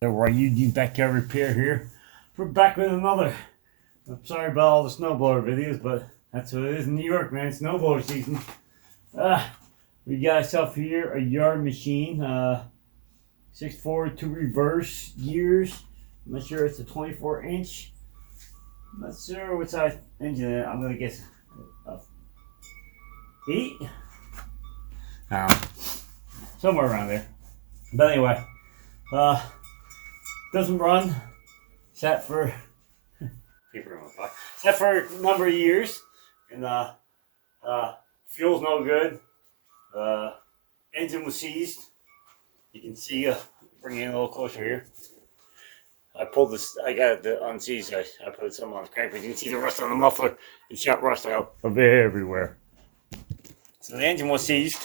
We're using backyard repair here. We're back with another. I'm sorry about all the snowblower videos, but that's what it is in New York, man. Snowblower season. We got ourselves here a yard machine. 6 forward, 2 reverse gears. I'm not sure it's a 24-inch. I'm not sure what size engine it is. I'm gonna guess 8. Somewhere around there. But anyway, doesn't run. Sat for a number of years, and fuel's no good. Engine was seized. You can see. Bring it in a little closer here. I pulled this. I got it unseized. I put some on the crank, but you can see the rust on the muffler. It shot rust out of everywhere. So the engine was seized.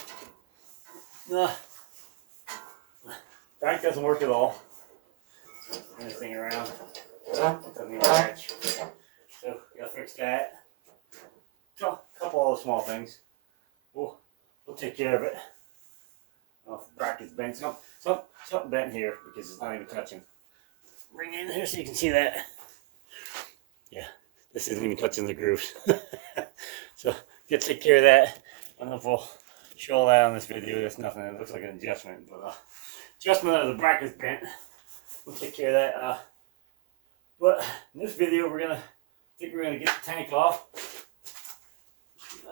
Crank doesn't work at all. Turn this thing around. Doesn't even match. So gotta fix that. So a couple other small things. We'll take care of it. The bracket's bent. Something bent here because it's not even touching. Bring it in here so you can see that. Yeah, this isn't even touching the grooves. So get take care of that. I don't know if we'll show all that on this video. That's nothing. It looks like an adjustment, but adjustment of the bracket's bent. We'll take care of that. But in this video, we're gonna get the tank off. It's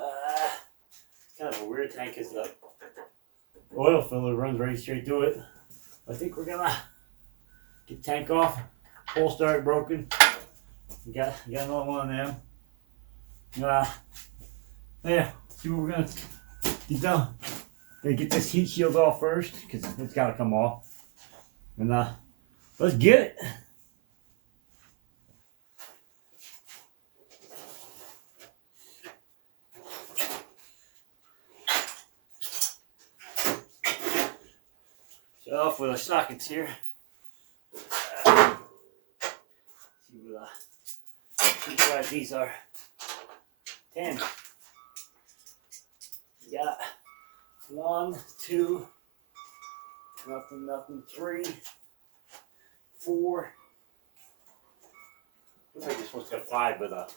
kind of a weird tank because the oil filler runs right straight through it. I think we're gonna get the tank off. Pole started broken. We got another one of them. Yeah, see what we're gonna get done. Gonna get this heat shield off first because it's gotta come off. And let's get it. So off with our sockets here. See what size these are. 10. We got 1, 2, nothing, 3, 4. Looks like you're supposed to have 5, but looks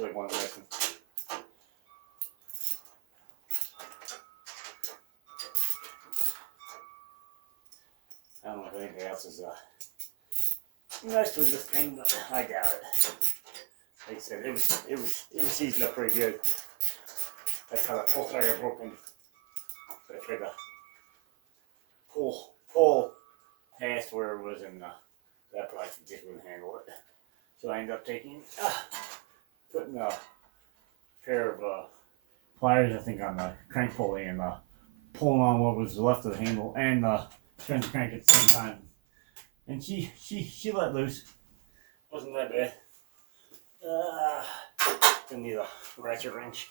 like one missing. I don't know if anything else is messed with this thing, but I doubt it. Like I said, it was seasoned up pretty good. That's how the pull tire broken. So I tried to pull past where it was, and that plastic just wouldn't handle it. So I ended up putting a pair of pliers, I think, on the crank pulley and pulling on what was left of the handle and turn the crank at the same time. And she let loose. Wasn't that bad. Didn't need a ratchet wrench.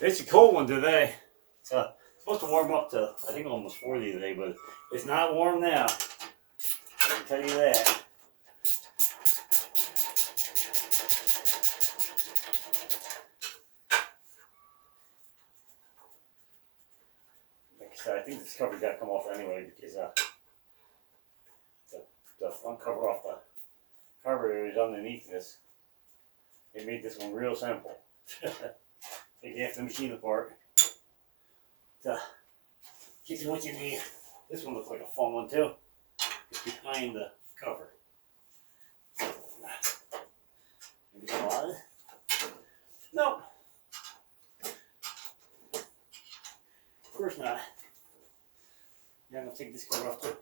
It's a cold one today. It's supposed to warm up to, I think, almost 40 today, but it's not warm now. I can tell you that. Like I said, I think this cover got to come off anyway because the front cover off the carburetor is underneath this. They made this one real simple. Take half the machine apart to get you what you need. This one looks like a fun one too. It's behind the cover. Maybe slide. Nope. Of course not. Yeah, I'm gonna take this cover off too.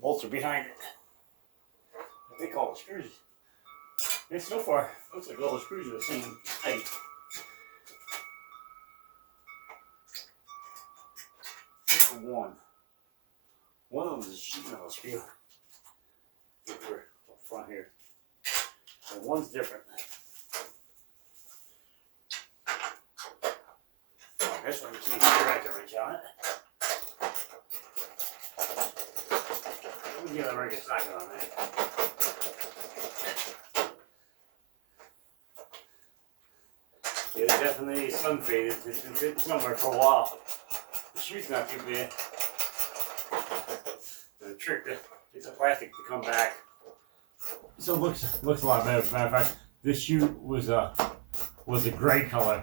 Bolts are behind it. I think all the screws. And so far, looks like all the screws are the same height. Except for one. One of them is a sheet metal screw. For up front here. And one's different. This one you can't get a ratchet wrench on it. give it a regular socket on that. Yeah, it's definitely sun faded. It's been sitting somewhere for a while. The shoe's not too bad. The trick to get the plastic to come back. So it looks a lot better. As a matter of fact, this shoe was a gray color.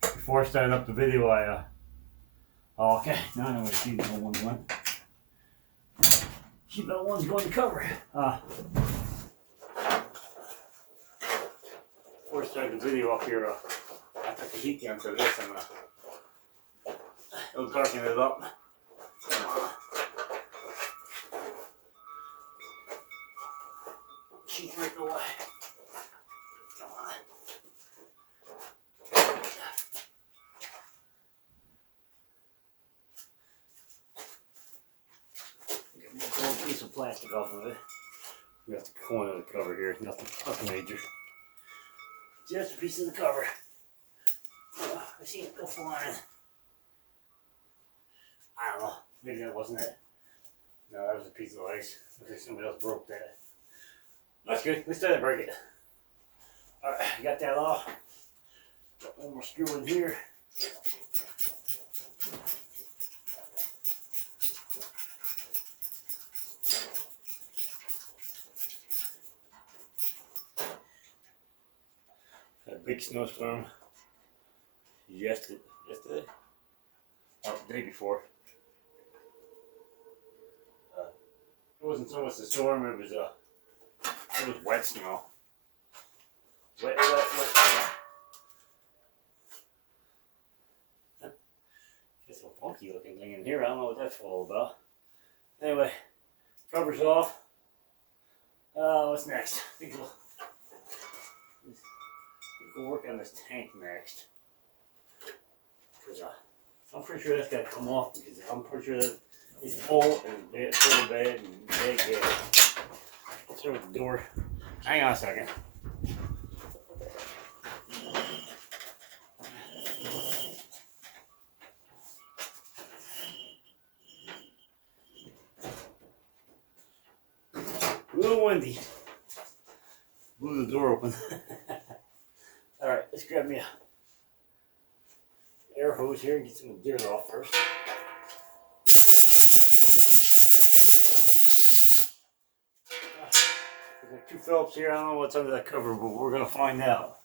Before I started up the video, oh, okay, now I know where the seatbelt one's went. Seatbelt one's going to cover. Before I started the video up here, I took the heat gun to this and it was darkening it up. She's right away. Come on. Get a piece of plastic off of it. We got the corner of the cover here. Nothing major. Just a piece of the cover. I seen it go flying. I don't know. Maybe that wasn't it. No, that was a piece of ice. Looks like somebody else broke that. That's good. At least I didn't break it. Alright, got that off. Got one more screw in here. Had a big snowstorm yesterday? Oh, the day before. It wasn't so much the storm, it was wet snow. Wet snow. It's a funky looking thing in here. I don't know what that's all about. Anyway, cover's off. What's next? I think we'll work on this tank next. Because I'm pretty sure that's got to come off because I'm pretty sure that it's full and full of bed and big. Let's start with the door. Hang on a second. A little windy. Blew the door open. Alright, let's grab me a air hose here and get some of the dirt off first. There's like 2 Phillips here. I don't know what's under that cover, but we're going to find out.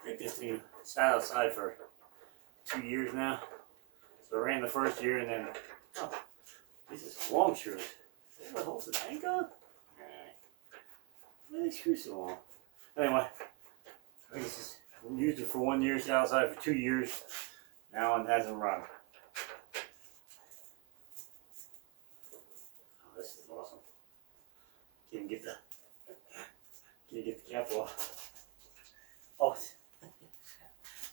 I think this thing sat outside for 2 years now. So I ran the first year and then, oh, these are long screws. Is that what holds the tank on? Why are these screws so long? Anyway, I think this is, we used it for 1 year, sat outside for 2 years. Now it hasn't run. Oh, this is awesome. Can't get the cap off. Oh,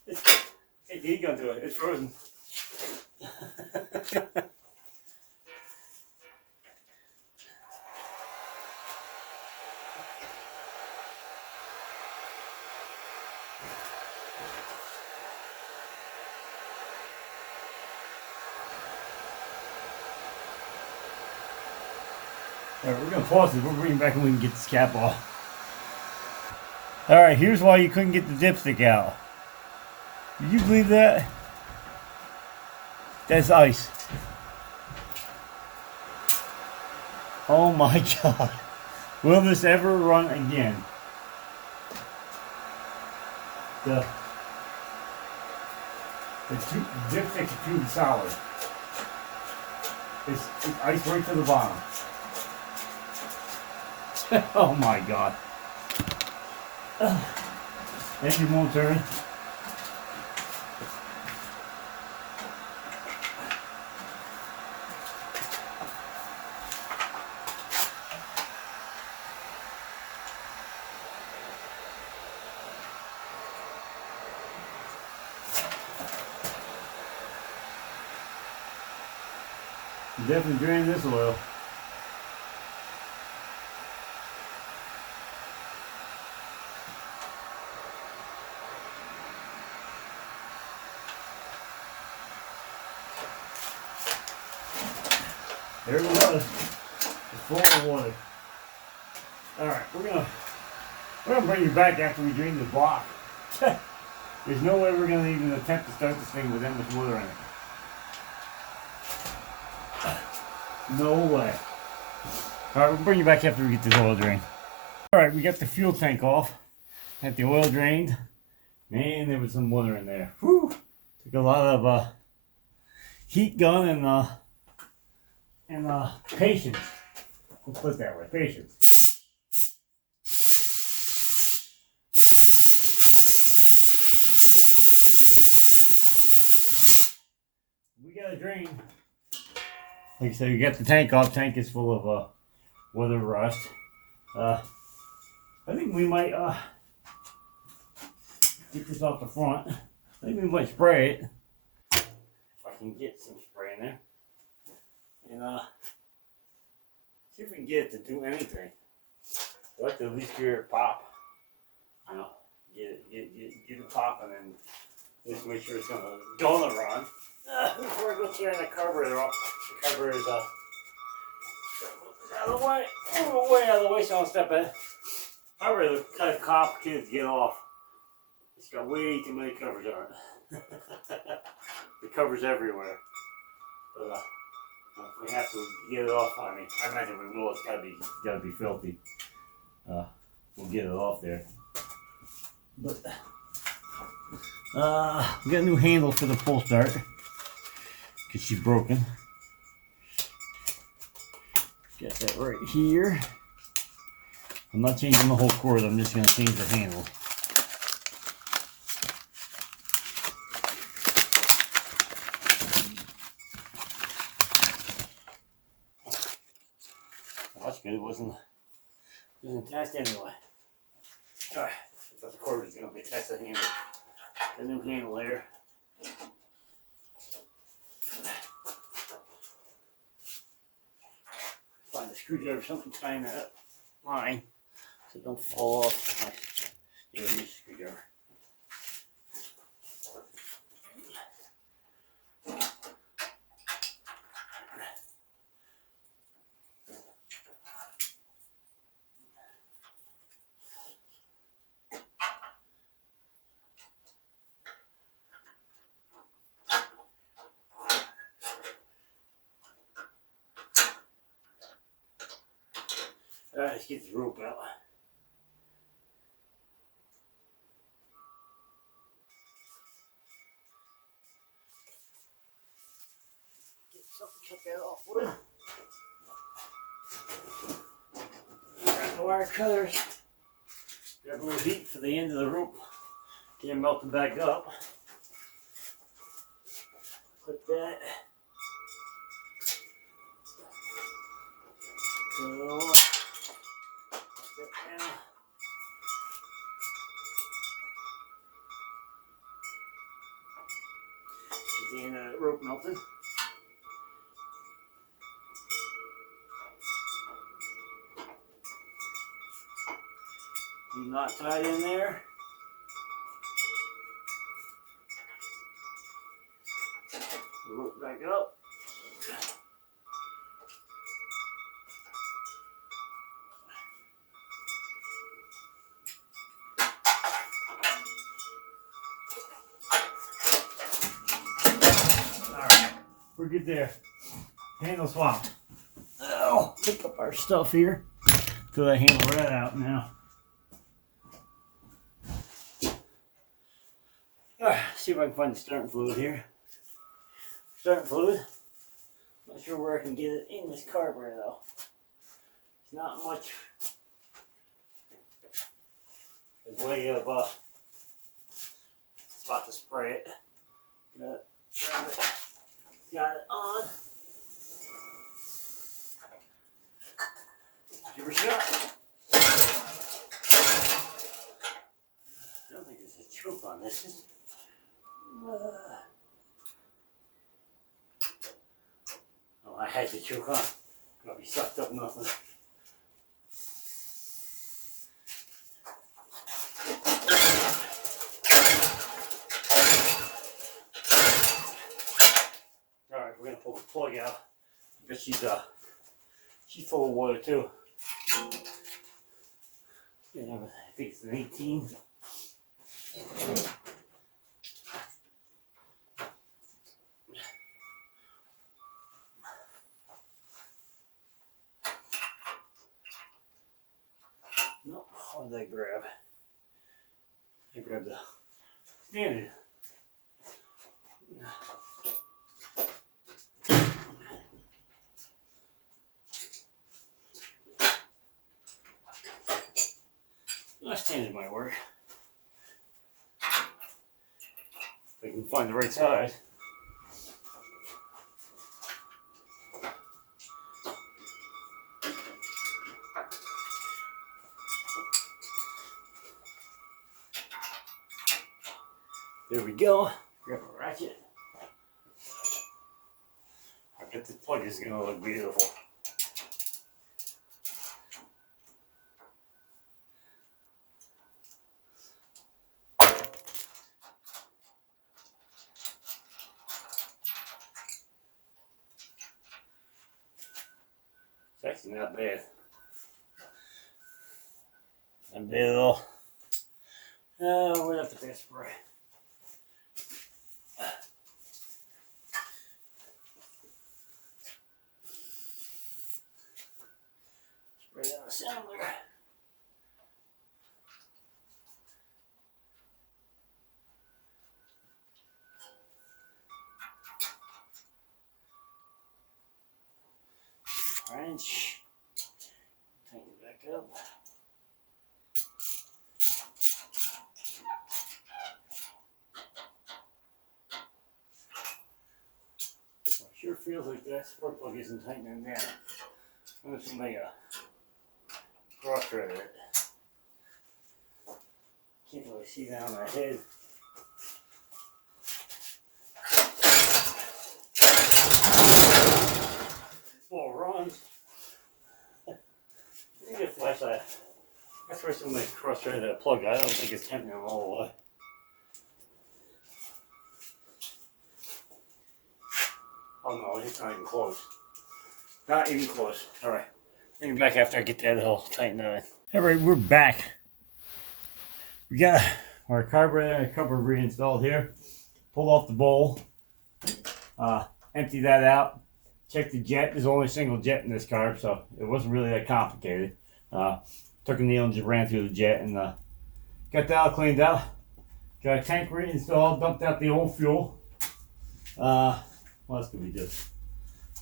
hey, the heat gun to it. It's frozen. Alright, we're going to pause this. We'll bring it back and we can get this cap off. Alright, here's why you couldn't get the dipstick out. Did you believe that? That's ice. Oh my god. Will this ever run again? The dipstick's too solid. It's ice right to the bottom. Oh my god. Engine won't turn. Definitely drain this oil. There we go. It's full of water. Alright, we're gonna bring you back after we drain the block. There's no way we're gonna even attempt to start this thing with that much water in it. No way. Alright, we'll bring you back after we get this oil drained. Alright, we got the fuel tank off. Got the oil drained. Man, there was some water in there. Whew! Took a lot of heat gun and patience. Let's put it that way, patience. We got a drain. Like I said, you got the tank off. Tank is full of weather rust. I think we might get this off the front. I think we might spray it. If I can get some spray in there. And see if we can get it to do anything. I'd like to at least hear it pop. You know, get it popping and just make sure it's gonna run. Before I go tearing the carburetor off, the carburetor is out of the way. Way out of the way, so I'll step in. Carburetor is kind of complicated to get off. It's got way too many covers on it. The covers everywhere. But if we have to get it off, I mean, I imagine we will. It's gotta be filthy. We'll get it off there. But we got a new handle for the pull start because she's broken. Got that right here. I'm not changing the whole cord. I'm just gonna change the handle. That's good. It wasn't attached anyway. Alright, I thought the cord was going to be attached to the handle. The new handle there. Find a screwdriver or something tying that line so it don't fall off. Yeah, use a screwdriver. Alright, let's get this rope out. Get something to cut that off with. Grab the wire cutters. Grab a little heat for the end of the rope. Get it melted back up. Clip that. Go. Get the end of the rope melted. New knot tied in there. Rope back up. We're good there. Handle swapped. Oh, pick up our stuff here. Throw that handle right out now. Alright, see if I can find the starting fluid here. Starting fluid. Not sure where I can get it in this carburetor though. It's not much. There's way of spot to spray it. Grab it. Got it on. Give her a shot. I don't think there's a choke on this. Oh, I tight to choke on. I'll be sucked up nothing. Alright, we're gonna pull the plug out because she's full of water too. And I think it's an 18. No, what did I grab? I grabbed the standard. That standard might work. If I can find the right size. There we go. Grab a ratchet. I bet this plug is gonna look beautiful. It's actually not bad. Not bad at all. We'll have to take a spray. Spray down the cylinder. Wrench. Tighten it back up. Sure feels like that spark plug isn't tightening down. I'm just gonna make a cross thread it. Can't really see down my head. Full runs. Need a flashlight. That's where somebody cross threaded that plug. I don't think it's tightening all the way. Oh no, it's not even close. Not even close. Alright. Bring it back after I get that all tightened up. Alright, we're back. We got our carburetor cover reinstalled here. Pulled off the bowl. Empty that out. Check the jet. There's only a single jet in this car, so it wasn't really that complicated. Took a needle and just ran through the jet and got that all cleaned out. Got a tank reinstalled, dumped out the old fuel. What else can we do?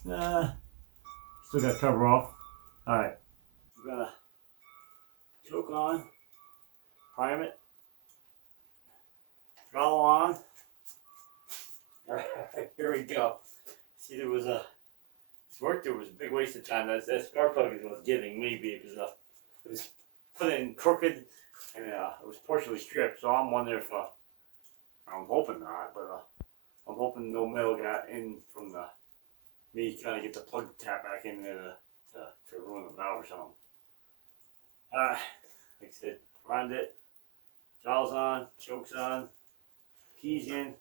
Still got cover off. Alright. We're gonna choke on, prime it, throttle on. Alright, here we go. See, there was this work, there was a big waste of time. That spark plug was giving me because it was put in crooked and it was partially stripped. So I'm wondering if, I'm hoping not, but I'm hoping no metal got in from me trying to get the plug tap back in there to ruin the valve or something. Like I said, primed it, throttle's on, choke's on, keys in.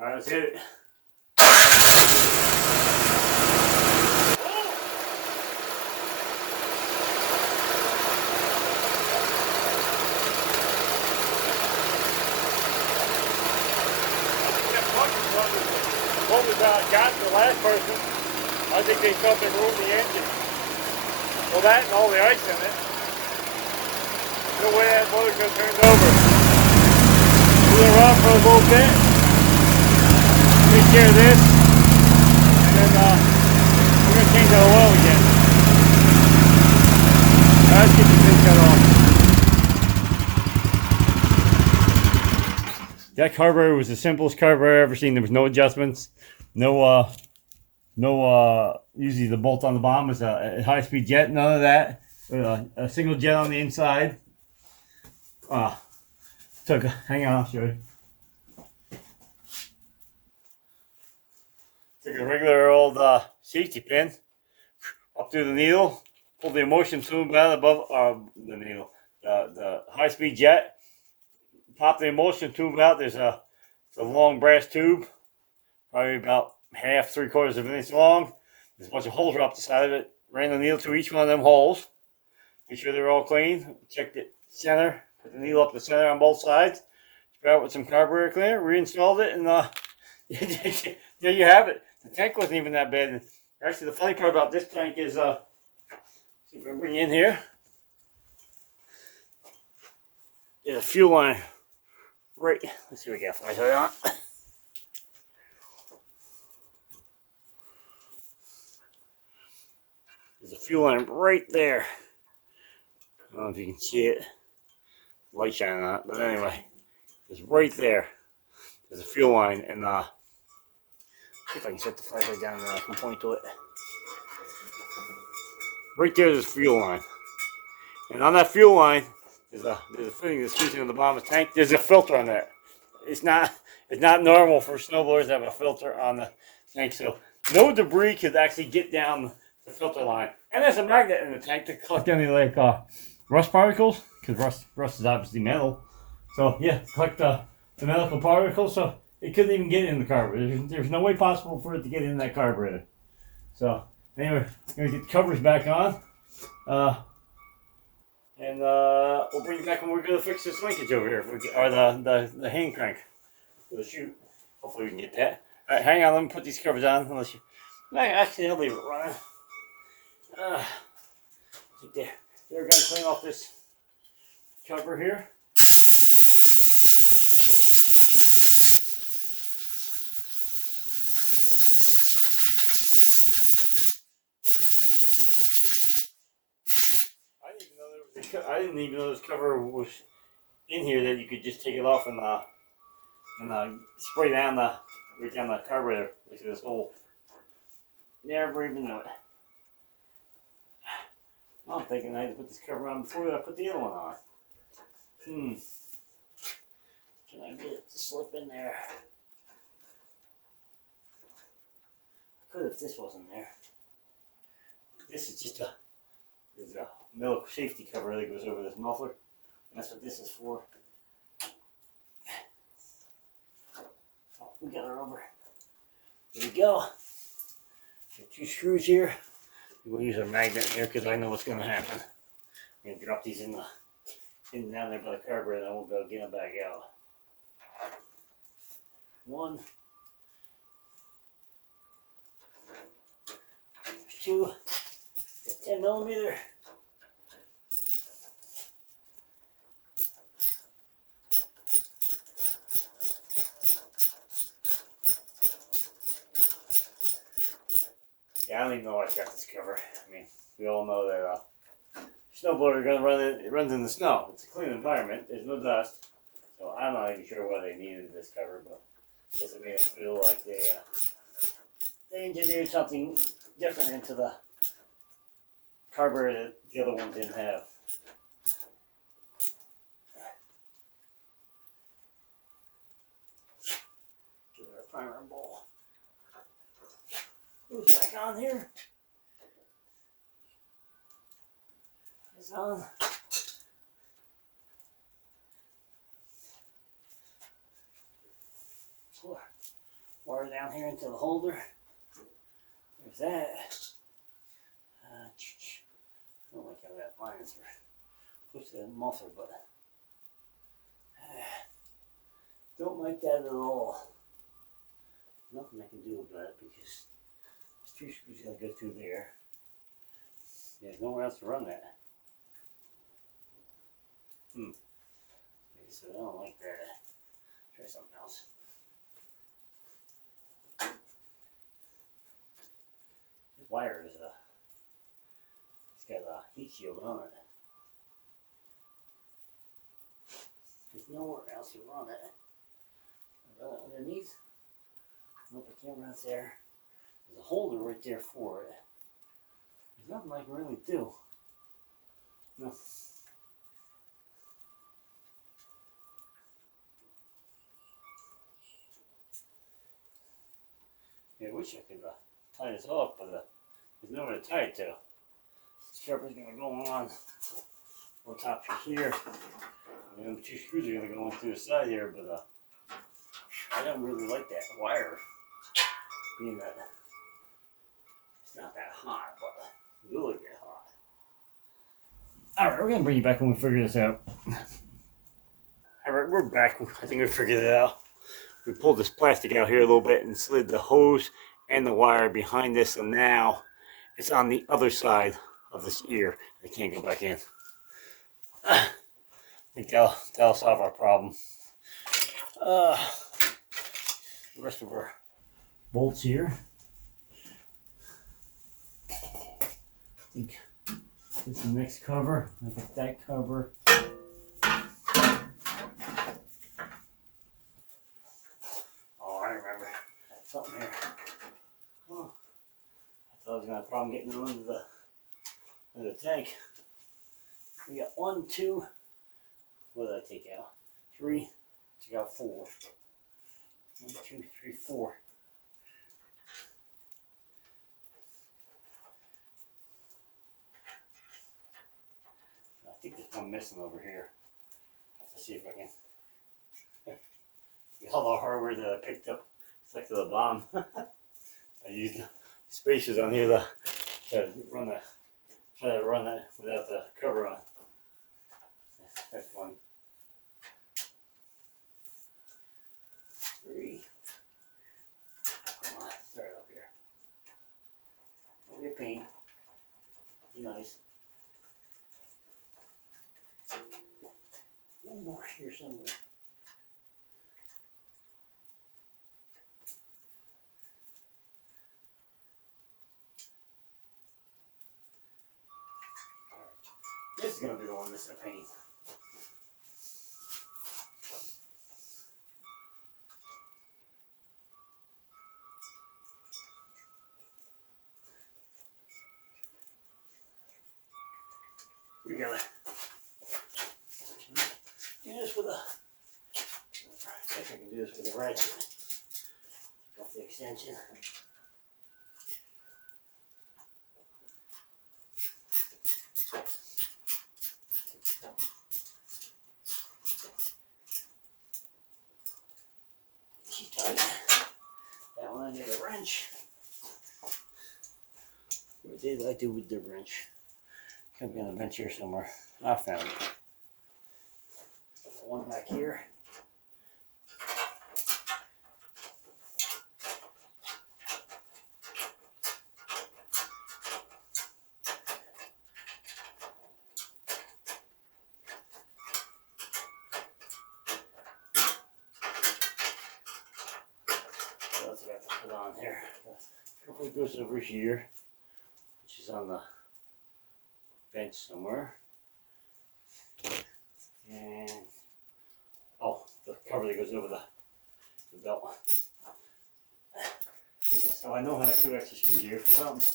Alright, let's hit it. What was got the last person, I think they thought they ruined the engine. Well, that and all the ice in it. No way that motor just turned over. We're gonna run for a little bit. Take care of this, and then we're gonna change that oil again. Let's get the thing cut off. That carburetor was the simplest carburetor I've ever seen. There was no adjustments, no usually the bolt on the bottom was a high-speed jet, none of that. A single jet on the inside. Hang on, I'll show you. Took a regular old safety pin up through the needle, pull the emulsion tube out above the needle, the high-speed jet, pop the emulsion tube out. There's a long brass tube, probably about half, 3/4 of an inch long. There's a bunch of holes up the side of it. Ran the needle through each one of them holes. Make sure they're all clean. Check the center. Put the needle up the center on both sides. Spray it with some carburetor cleaner. Reinstalled it, and there you have it. The tank wasn't even that bad. And actually, the funny part about this tank is, see if I can bring you in here. There's a fuel line right. Let's see if we can flash it on. There's a fuel line right there. I don't know if you can see it. Light shining on it, but anyway, it's right there. There's a fuel line, and see if I can set the flashlight down and I can point to it. Right there's a fuel line, and on that fuel line, there's a fitting that's squeezing on the bottom of the tank. There's a filter on there. It's not normal for snowblowers to have a filter on the tank, so no debris could actually get down the filter line. And there's a magnet in the tank to collect any like rust particles, because rust is obviously metal. So yeah, collect the metal particles. So it couldn't even get in the carburetor. There's no way possible for it to get in that carburetor. So anyway, we're gonna get the covers back on, and we'll bring it back when we're gonna fix this linkage over here, if we get, or the hand crank for the chute. Hopefully we can get that. All right, hang on. Let me put these covers on. Unless you, actually, I'll leave it running. They're gonna clean off this cover here. I didn't even know this cover was in here, that you could just take it off and spray down right down the carburetor into this hole. Never even knew it. I'm thinking I had to put this cover on before I put the other one on. Can I get it to slip in there? I could if this wasn't there. This is just there's a milk safety cover that goes over this muffler. And that's what this is for. Oh, we got her over. There we go. Got 2 screws here. We'll use a magnet here because I know what's going to happen. I'm going to drop these in down there by the carburetor, and I won't be able to get them back out. 1. 2. 10mm. Yeah, I don't even know why I got this cover. I mean, we all know that snowblower runs in the snow. It's a clean environment. There's no dust. So I'm not even sure why they needed this cover, but this made it feel like they engineered something different into the carburetor that the other one didn't have. Give it a primer bowl. Who's back on here? It's on. Wire down here into the holder. There's that. I don't like how that lines are pushed to the muffler, but don't like that at all. Nothing I can do about it because this 2 screws gotta go through there. There's nowhere else to run that. So I don't like that. Try something else. This wire is it's got a heat shield on it. There's nowhere else to run it. Underneath. Nope, I can't run it there. There's a holder right there for it. There's nothing I can really do. No. Yeah, I wish I could tie this off, but there's nowhere to tie it to. This cover is going to go on top here. And then 2 screws are going to go in through the side here, but I don't really like that wire, being that it's not that hot, but it will get hot. Alright, we're going to bring you back when we figure this out. Alright, we're back. I think we figured it out. We pulled this plastic out here a little bit and slid the hose and the wire behind this, and now it's on the other side of this ear. I can't go back in. I think that'll solve our problem. The rest of our bolts here. I think this is the next cover. I got that cover. Something here. Oh, I thought I was gonna have a problem getting it under the tank. We got 1, 2. What did I take out? 3. Took out 4. 1, 2, 3, 4. I think there's one missing over here. I have to see if I can. All the hardware that I picked up. Stuck to the bottom. I used the spacers on here to try to run that without the cover on. That's fun. 3. Come on, start up here. Don't get pain. Be nice. One more here somewhere. This is going to be the one that's a pain. We gotta do this with a, I think I can do this with a ratchet. Got the extension. That one I need a wrench. What did I do with the wrench? Could be on the bench here somewhere. I found it. One back here. What else I got to put on here? Hopefully it goes over here, which is on the bench somewhere. And oh, the cover that goes over the belt. So I know I have 2 extra screws here for something.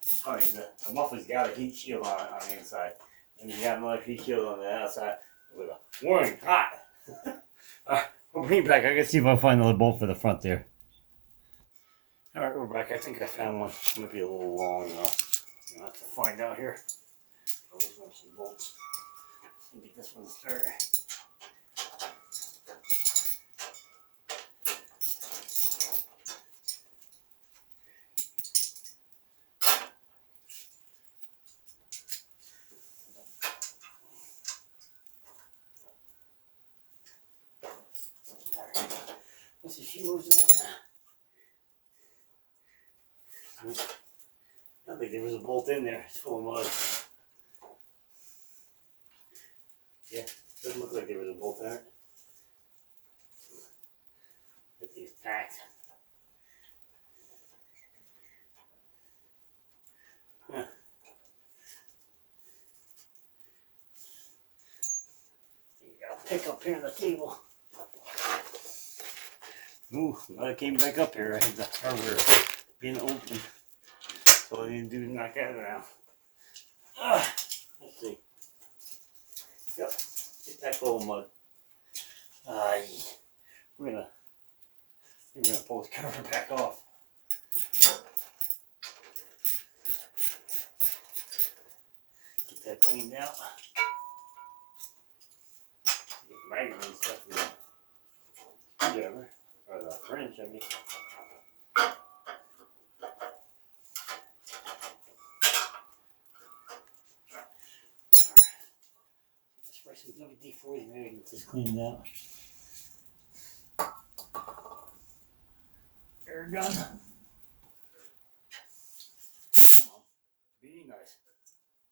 It's funny, the muffler's got a heat shield on the inside, and you got another heat shield on the outside with a warning, hot. We'll bring it back. I gotta see if I can find another bolt for the front there. Alright, we're back. I think I found one. It might be a little long though. I'll have to find out here. I'll loosen up some bolts. Let's get this one started. Let's see if she moves it up now. I don't think there was a bolt in there. It's full of mud. Yeah, doesn't look like there was a bolt in it. Get these packed. Huh. You got a pick up here on the table. Ooh, glad I came back up here. I had the hardware being open. So all I need to do is knock that around. Let's see. That full of mud. We're gonna pull this cover back off. Get that cleaned out. Get the magnet and stuff in the screwdriver, or the wrench, I mean. Spray some WD-40, maybe we can get this cleaned out. Air gun. Come on. Be nice.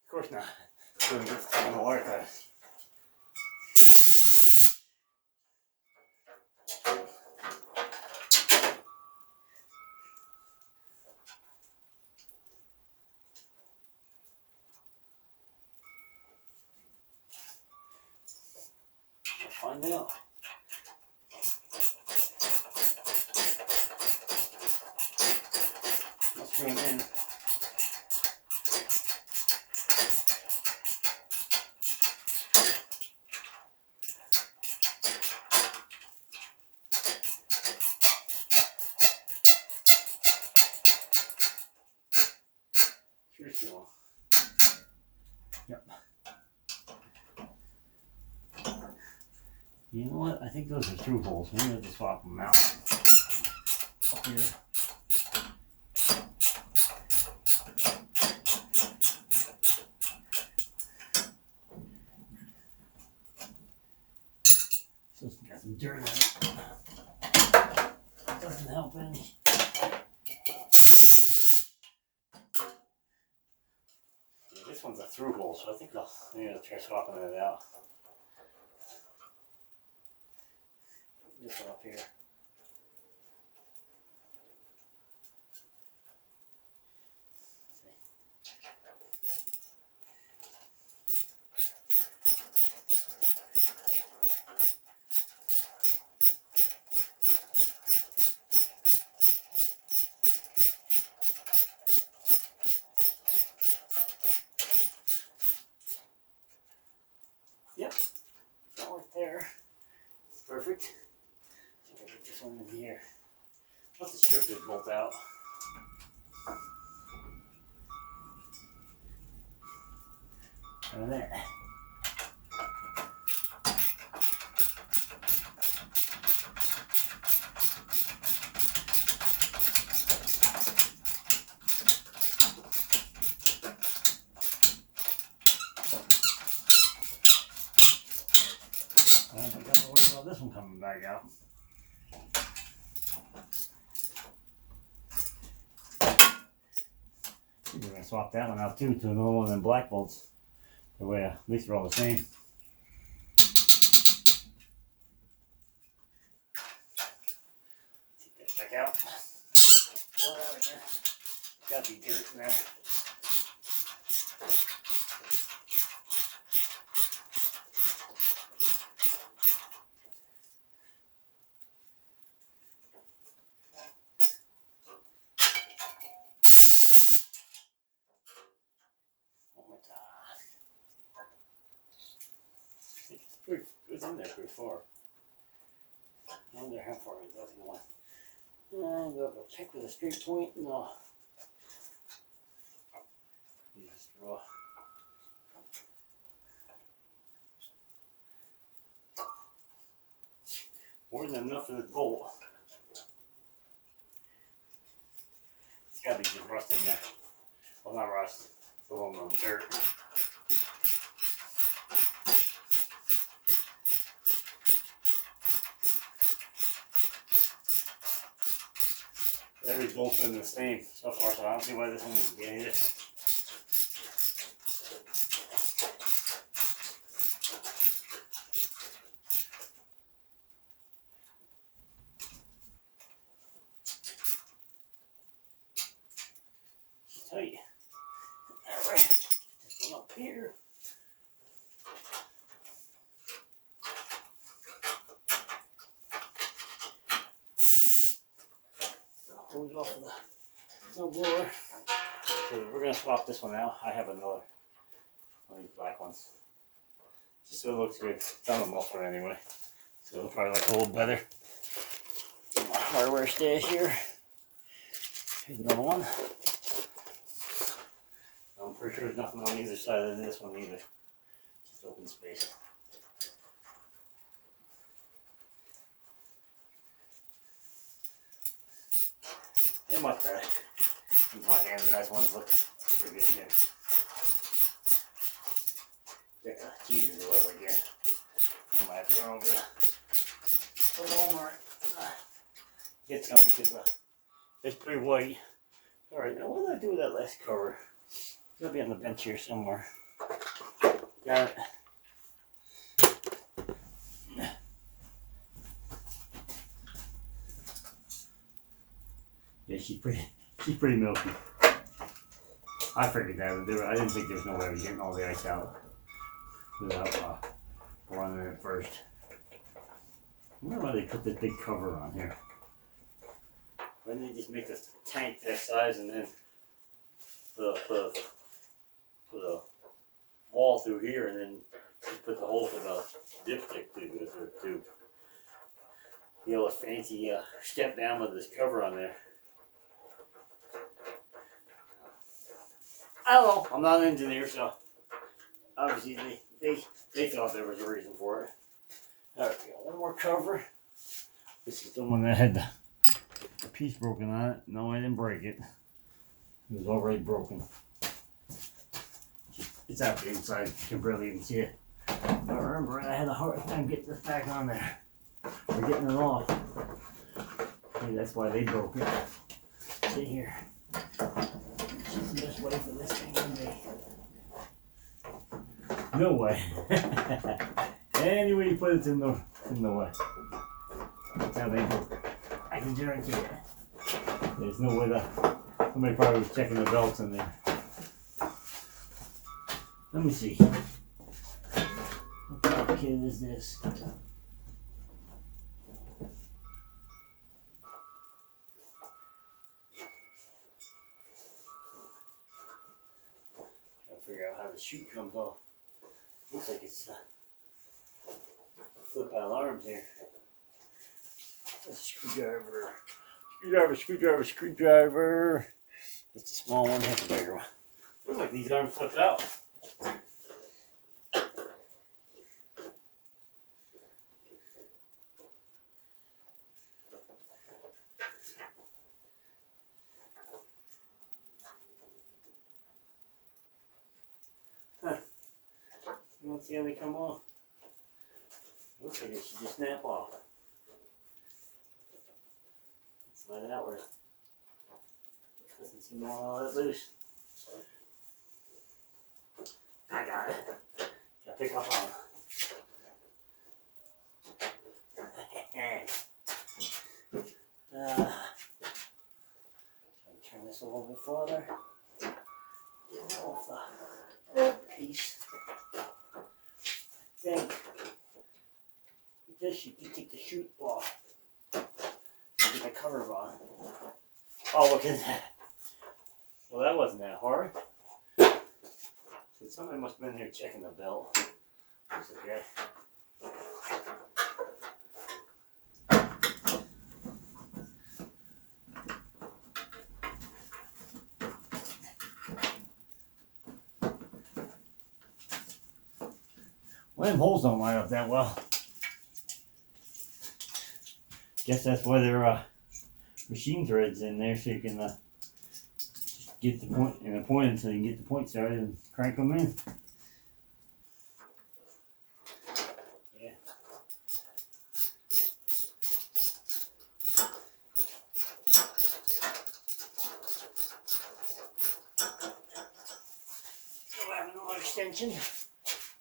Of course not. So we get stuck in the water cut. We'll find out. Let's bring it in. Yep. You know what? I think those are through holes. Maybe I'll just swap them out. Up here. So it's got some dirt on it. Doesn't help any. This one's a through hole, so I think I'll try swapping it out. This one up here. Yep, that worked there. Perfect. So I'll get this one in here. Let's just strip this bolt out. And there. I don't think I'm worried about this one coming back out. We're going to swap that one out too to another one of them black bolts. That way at least they're all the same. Take that back out. Pull it out again. Gotta be dirt in there. It's in there pretty far. I wonder how far it doesn't go. And go pick with a straight point. No. Just draw. More than enough for this bolt. It's gotta be just rust in there. Well, not rust. It's a little dirt. Every bolt's been the same so far, so I don't see why this one would be any different. Tight. Alright, this one up here. Hose off of the snowblower. So we're going to swap this one out. I have another one of these black ones. Just so it looks good. It's on a muffler anyway. So it'll probably look a little better. My hardware stash here. Here's another one. I'm pretty sure there's nothing on either side of this one either. Just open space. And much better. These my standardized ones look pretty good here. Check the cheese or whatever again. I might have to run over to Walmart. Get some because it's pretty white. Alright, now what did I do with that last cover? It's gonna be on the bench here somewhere. Got it. Yeah, she's pretty milky. I figured that would do it. I didn't think there was no way I was getting all the ice out without running it first. I wonder why they put this big cover on here. Why didn't they just make this tank that size and then put a wall through here and then just put the hole for the dipstick to you know, a fancy step down with this cover on there. I don't know. I'm not an engineer, so obviously they thought there was a reason for it. Alright, we got one more cover. This is the one that had the piece broken on it. No, I didn't break it. It was already broken. It's out the inside. You can barely even see it. I remember I had a hard time getting this back on there. Or getting it off. Maybe that's why they broke it. See here. Just the best way for this thing to be. No way. Any way you put it's in the way. That's how they do it. I can guarantee it. There's no way that somebody probably was checking the belts in there. Let me see. What kind of kit is this? Gotta figure out how the chute comes off. Looks like it's flip out arms here. A screwdriver. Just a small one, here's a bigger one. Looks like these arms flipped out. Huh. You want to see how they come off? Looks like it should just snap off. Slide it outward. Doesn't seem all that loose. I got it. Gotta pick up on it. Turn this a little bit farther. Get off the piece. I think this you can take the chute off. Get the cover on. Oh, look at that. Well, that wasn't that hard. So somebody must have been here checking the belt. That's okay. Well, them holes don't line up that well. Guess that's why there are machine threads in there, so you can get the point and the point until you can get the point started and crank them in. Yeah. So I have another extension.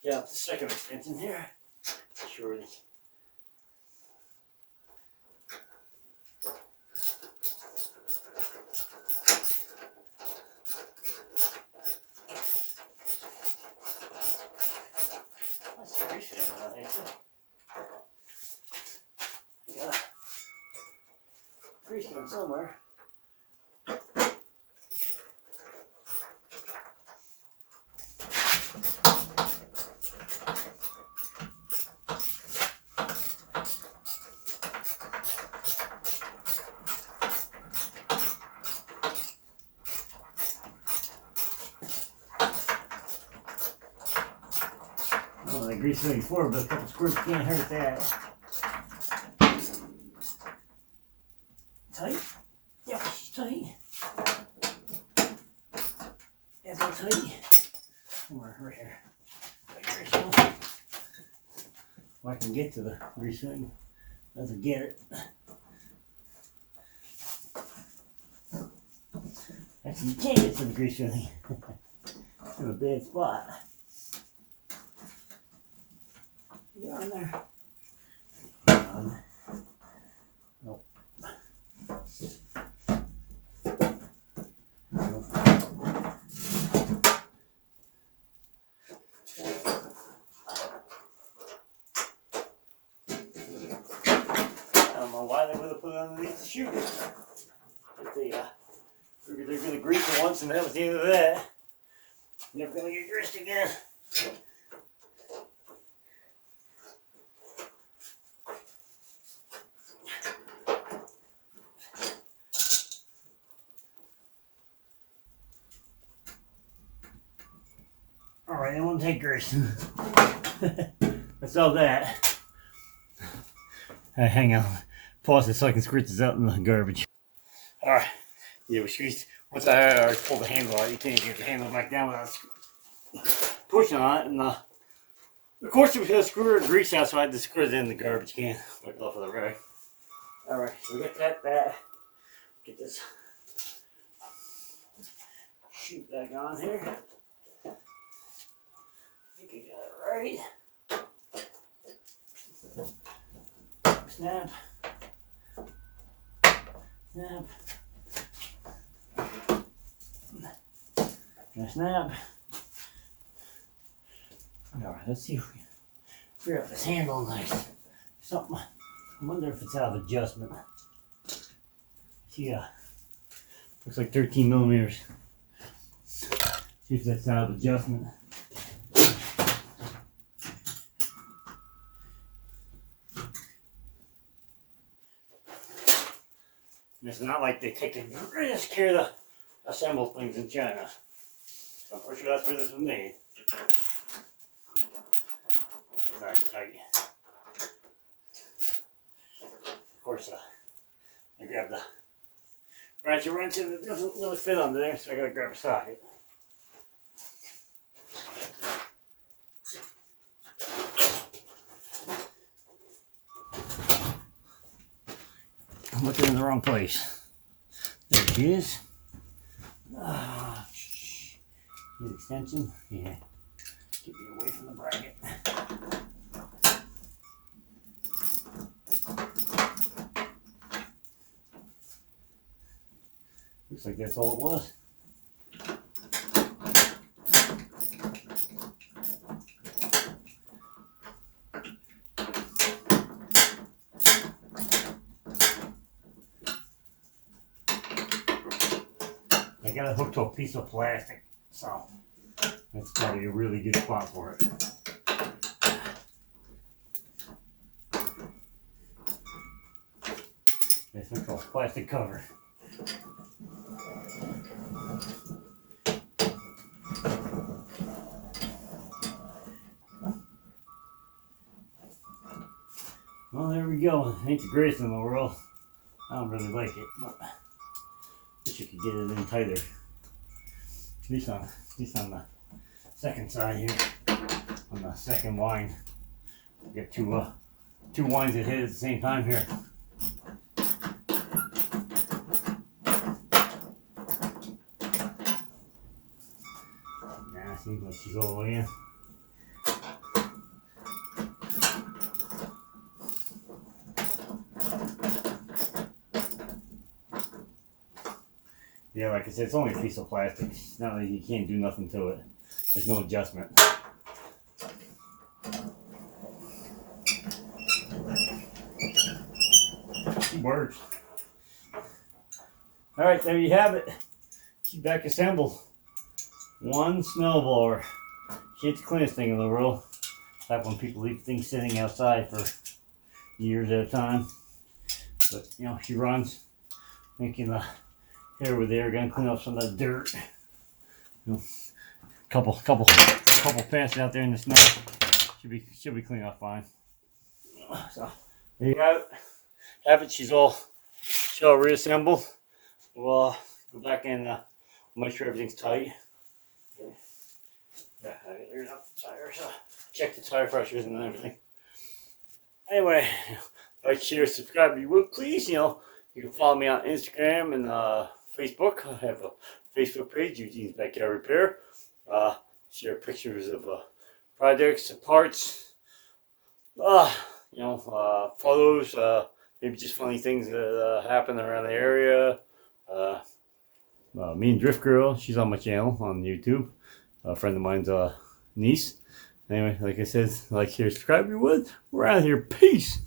Yeah, the second extension here. Surely. Grease gun somewhere. Well, I greased it before, but a couple squirts can't hurt that. Tight? Yeah, she's tight. Yeah, so tight. Somewhere right here. If I can get to the grease ring, doesn't get it. Actually, you can't get to the grease ring. It's in a bad spot. Get on there. Get on. Nope. Nope. I don't know why they would have put it underneath the shoe. But they figured they're going to grease it once and that was the end of that. Never going to get greased again. Alright, I won't take grease. That's all that. Hang on. Pause it so I can squirt this out in the garbage. Alright. Yeah, we squeezed. Once I already pulled the handle out, you can't get the handle back down without pushing on it. And of course, it was going to screw the grease out, so I had to screw it in the garbage can. Wipe it off of the rag. Alright, so we got that. Get this shoot back on here. I think I got it right. Snap. Snap. Snap. Alright, let's see if we can figure out this handle nice. Something. I wonder if it's out of adjustment. See, looks like 13 millimeters. See if that's out of adjustment. And it's not like they take the greatest care to assemble things in China. So I'm pretty sure that's where this was made. It's nice and tight. Of course, I grabbed the ratchet wrench and it doesn't really fit under there, so I gotta grab a socket. I'm looking in the wrong place. There it is. Need extension? Yeah. Get me away from the bracket. Looks like that's all it was. I got it hooked to a piece of plastic, so that's probably a really good spot for it. This looks like a plastic cover. Well, there we go. Ain't the greatest in the world. I don't really like it, but I wish you could get it in tighter. At least on the second side here, on the second wind. We got two winds that hit at the same time here. Nah, seems like she's all the way in. Yeah, like I said, it's only a piece of plastic. It's not like you can't do nothing to it. There's no adjustment. It works. Alright, there you have it. She's back assembled. One snowblower. She ain't the cleanest thing in the world. Like when people leave things sitting outside for years at a time. But, you know, she runs. Making here with there, gonna clean up some of that dirt. You know, couple passes out there in the snow. should be clean up fine. So there you have it. Have it. She's all reassembled. We'll go back and make sure everything's tight. Yeah, there's up the tire. So check the tire pressures and everything. Anyway, like, share, subscribe if you would, please. You know, you can follow me on Instagram and Facebook. I have a Facebook page, Eugene's Backyard Repair. Share pictures of projects, parts, you know, photos, maybe just funny things that happen around the area. Me and Drift Girl, she's on my channel on YouTube. A friend of mine's niece. Anyway, like I said, like, share, subscribe if you would. We're out of here. Peace.